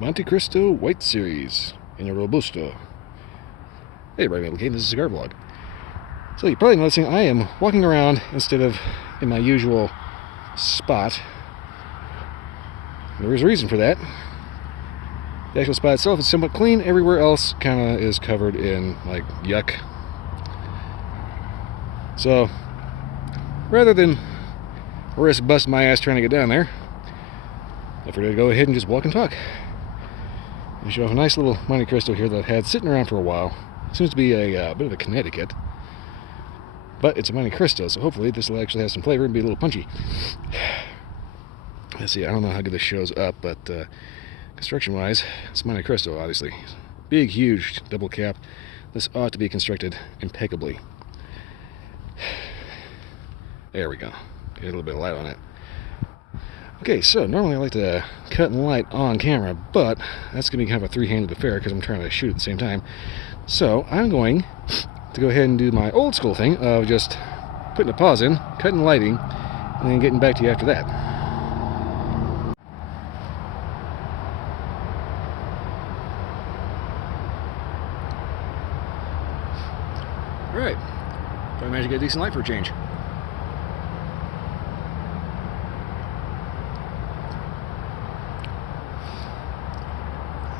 Monte Cristo White Series in a Robusto. Hey everybody, okay, this is Cigar Vlog. So you're probably noticing I am walking around instead of in my usual spot. There is a reason for that. The actual spot itself is somewhat clean. Everywhere else kind of is covered in like yuck. So rather than risk busting my ass trying to get down there, I figured I'd go ahead and just walk and talk. And show off a nice little Monte Cristo here that I've had sitting around for a while. Seems to be a bit of a Connecticut, but it's a Monte Cristo, so hopefully this will actually have some flavor and be a little punchy. Let's see, I don't know how good this shows up, but construction-wise, it's Monte Cristo, obviously. Big, huge double cap. This ought to be constructed impeccably. There we go. Get a little bit of light on it. Okay, so normally I like to cut and light on camera, but that's going to be kind of a three-handed affair because I'm trying to shoot at the same time. So I'm going to go ahead and do my old school thing of just putting a pause in, cutting lighting, and then getting back to you after that. Alright, I managed to get a decent light for a change.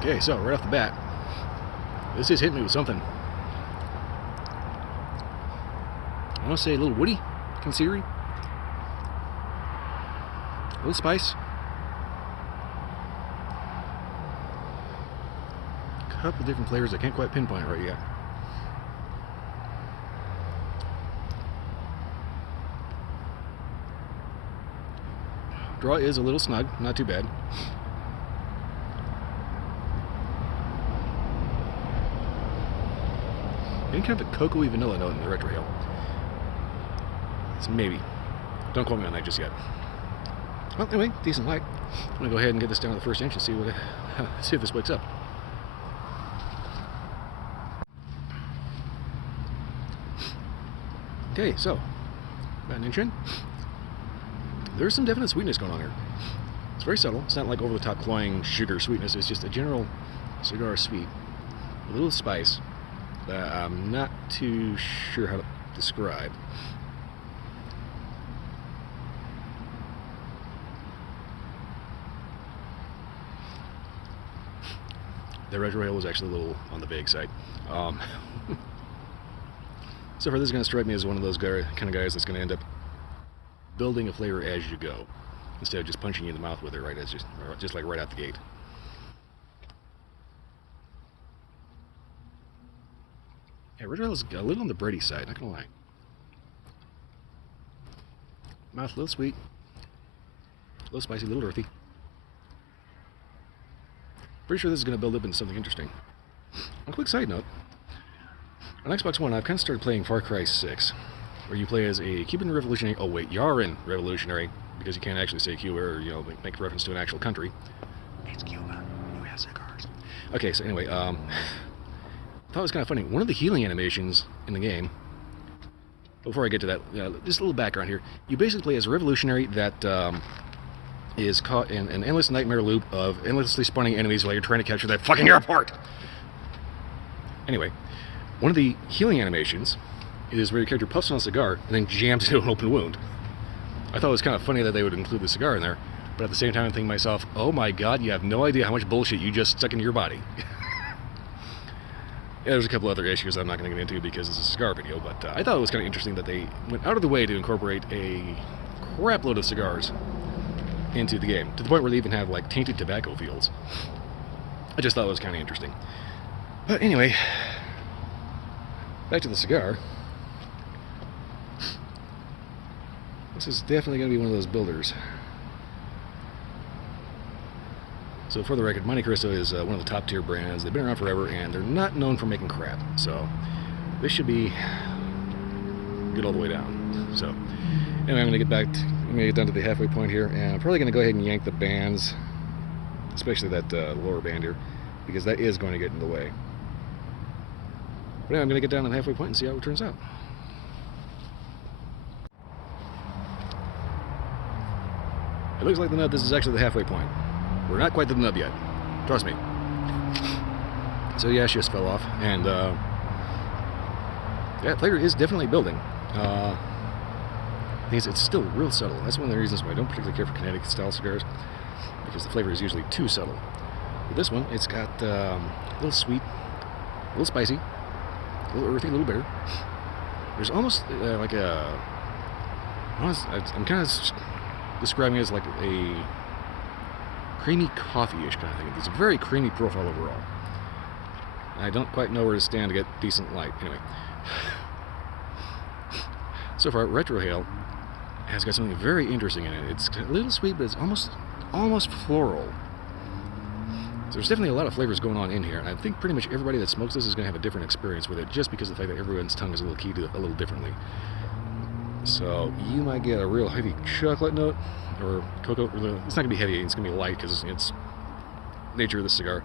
Okay, so right off the bat, this is hitting me with something. I want to say a little woody, considery, a little spice, a couple different flavors I can't quite pinpoint right yet. Draw is a little snug, not too bad. Any kind of a cocoa-y vanilla note in the retrohale. It's maybe. Don't quote me on that just yet. Well, anyway, decent light. I'm gonna go ahead and get this down to the first inch and see what, see if this wakes up. Okay, so about an inch in. There's some definite sweetness going on here. It's very subtle. It's not like over-the-top cloying sugar sweetness. It's just a general cigar sweet, a little spice that I'm not too sure how to describe. The retrohale was actually a little on the vague side. So far, this is going to strike me as one of those kind of guys that's going to end up building a flavor as you go, instead of just punching you in the mouth with it right as just like right out the gate. Yeah, retrohale is a little on the bready side, not gonna lie. Mouth a little sweet, a little spicy, a little earthy. Pretty sure this is gonna build up into something interesting. On a quick side note, on Xbox One, I've kind of started playing Far Cry 6, where you play as a Cuban revolutionary. Oh wait, Yaran revolutionary, because you can't actually say Cuba or make reference to an actual country. It's Cuba. You have cigars. Okay, so anyway, I thought it was kind of funny. One of the healing animations in the game, before I get to that, just a little background here. You basically play as a revolutionary that is caught in an endless nightmare loop of endlessly spawning enemies while you're trying to capture that fucking airport. Anyway, one of the healing animations is where your character puffs on a cigar and then jams into an open wound. I thought it was kind of funny that they would include the cigar in there, but at the same time I'm thinking to myself, oh my god, you have no idea how much bullshit you just stuck into your body. Yeah, there's a couple other issues I'm not going to get into because it's a cigar video, but I thought it was kind of interesting that they went out of the way to incorporate a crap load of cigars into the game, to the point where they even have like tainted tobacco fields. I just thought it was kind of interesting. But anyway, back to the cigar. This is definitely going to be one of those builders. So for the record, Monte Cristo is one of the top tier brands. They've been around forever and they're not known for making crap. So this should be good all the way down. So anyway, I'm going to get down to the halfway point here, and I'm probably going to go ahead and yank the bands, especially that lower band here, because that is going to get in the way. But anyway, I'm going to get down to the halfway point and see how it turns out. It looks like the nub. This is actually the halfway point. We're not quite to the nub yet. Trust me. So yeah, she just fell off, and yeah, flavor is definitely building. The thing is, it's still real subtle. That's one of the reasons why I don't particularly care for Connecticut style cigars, because the flavor is usually too subtle. With this one, it's got a little sweet, a little spicy, a little earthy, a little bitter. There's almost like a, I'm kind of describing it as like a creamy coffee-ish kind of thing. It's a very creamy profile overall. I don't quite know where to stand to get decent light. Anyway, so far, Retrohale has got something very interesting in it. It's a little sweet, but it's almost floral. So there's definitely a lot of flavors going on in here, and I think pretty much everybody that smokes this is going to have a different experience with it, just because of the fact that everyone's tongue is a little keyed to it a little differently. So you might get a real heavy chocolate note, or cocoa. It's not going to be heavy, it's going to be light because it's nature of the cigar.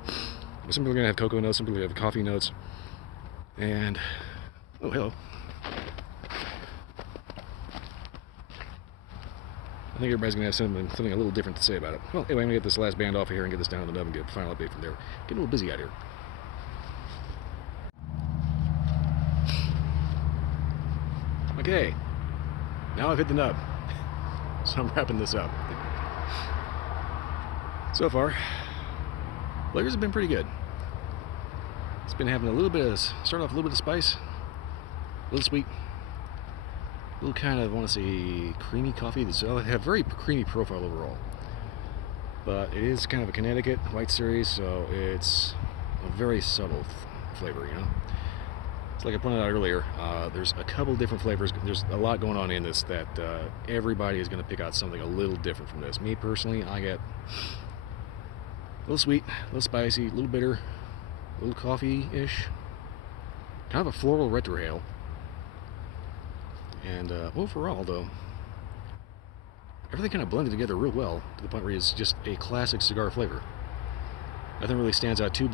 But some people are going to have cocoa notes, some people are going to have coffee notes, and oh, hello. I think everybody's going to have something a little different to say about it. Well, anyway, I'm going to get this last band off of here and get this down in the nub and get a final update from there. Get a little busy out here. Okay, now I've hit the nub, so I'm wrapping this up. So far, flavors have been pretty good. It's been having a little bit of, start off a little bit of spice, a little sweet, a little kind of, I want to say, creamy coffee. So I have a very creamy profile overall. But it is kind of a Connecticut white series, so it's a very subtle flavor, you know. It's like I pointed out earlier, there's a couple different flavors. There's a lot going on in this that everybody is going to pick out something a little different from this. Me personally, I get a little sweet, a little spicy, a little bitter, a little coffee-ish, kind of a floral retrohale. And overall, though, everything kind of blended together real well to the point where it's just a classic cigar flavor. Nothing really stands out too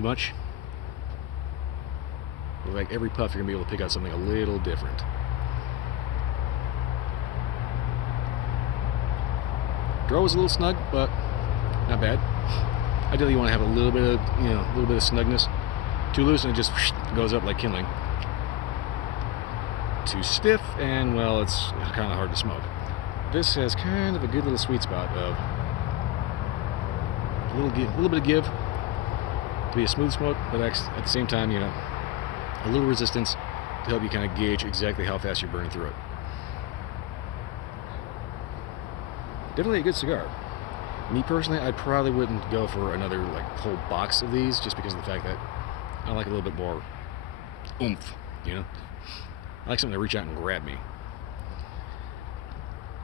much. But like every puff, you're gonna be able to pick out something a little different. Draw was a little snug, but not bad. Ideally, you want to have a little bit of, a little bit of snugness. Too loose, and it just goes up like kindling. Too stiff, and well, it's kind of hard to smoke. This has kind of a good little sweet spot of a little bit of give to be a smooth smoke, but at the same time, a little resistance to help you kind of gauge exactly how fast you're burning through it. Definitely a good cigar. Me personally, I probably wouldn't go for another whole box of these, just because of the fact that I like a little bit more oomph, I like something to reach out and grab me.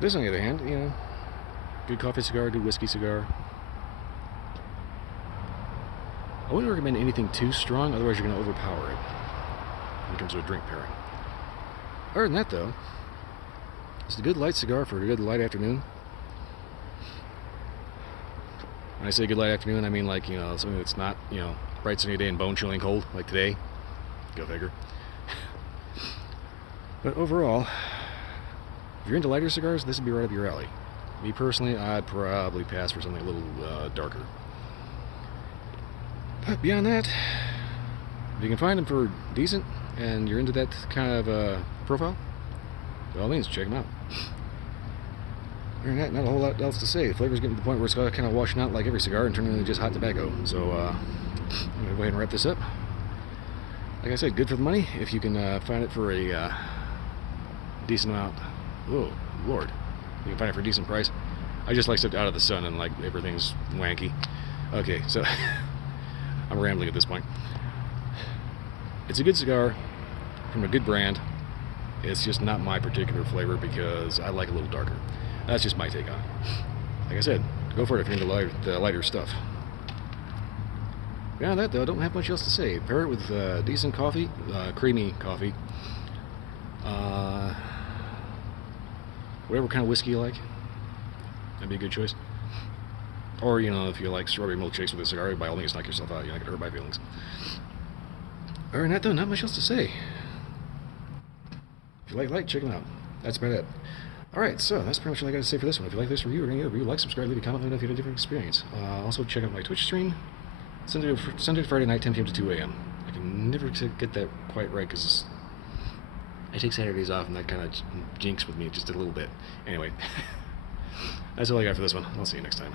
This, on the other hand, good coffee cigar, good whiskey cigar. I wouldn't recommend anything too strong, otherwise you're going to overpower it in terms of a drink pairing. Other than that, though, it's a good light cigar for a good light afternoon. When I say good light afternoon, I mean something that's not, bright sunny day and bone chilling cold, like today. Go figure. But overall, if you're into lighter cigars, this would be right up your alley. Me personally, I'd probably pass for something a little darker. But beyond that, if you can find them for decent, and you're into that kind of profile, by all means, check them out. Other than that, not a whole lot else to say. The flavor's getting to the point where it's kind of washing out like every cigar and turning into just hot tobacco. So, I'm going to go ahead and wrap this up. Like I said, good for the money if you can find it for a decent amount. Oh, Lord. You can find it for a decent price. I just stepped out of the sun and everything's wanky. Okay, so I'm rambling at this point. It's a good cigar from a good brand. It's just not my particular flavor because I like a little darker. That's just my take on it. Like I said, go for it if you're into the lighter stuff. Beyond that, though, I don't have much else to say. Pair it with decent coffee, creamy coffee. Whatever kind of whiskey you like, that'd be a good choice. Or, if you like strawberry milkshakes with a cigar, by all means, knock yourself out. You're not going to hurt my feelings. Other than that, though, not much else to say. If you like light, check them out. That's about it. Alright, so that's pretty much all I got to say for this one. If you like this review or any other review, like, subscribe, leave a comment, let me know if you had a different experience. Also, check out my Twitch stream, Sunday to Friday night, 10 p.m. to 2 a.m. I can never get that quite right because I take Saturdays off and that kind of jinx with me just a little bit. Anyway, that's all I got for this one. I'll see you next time.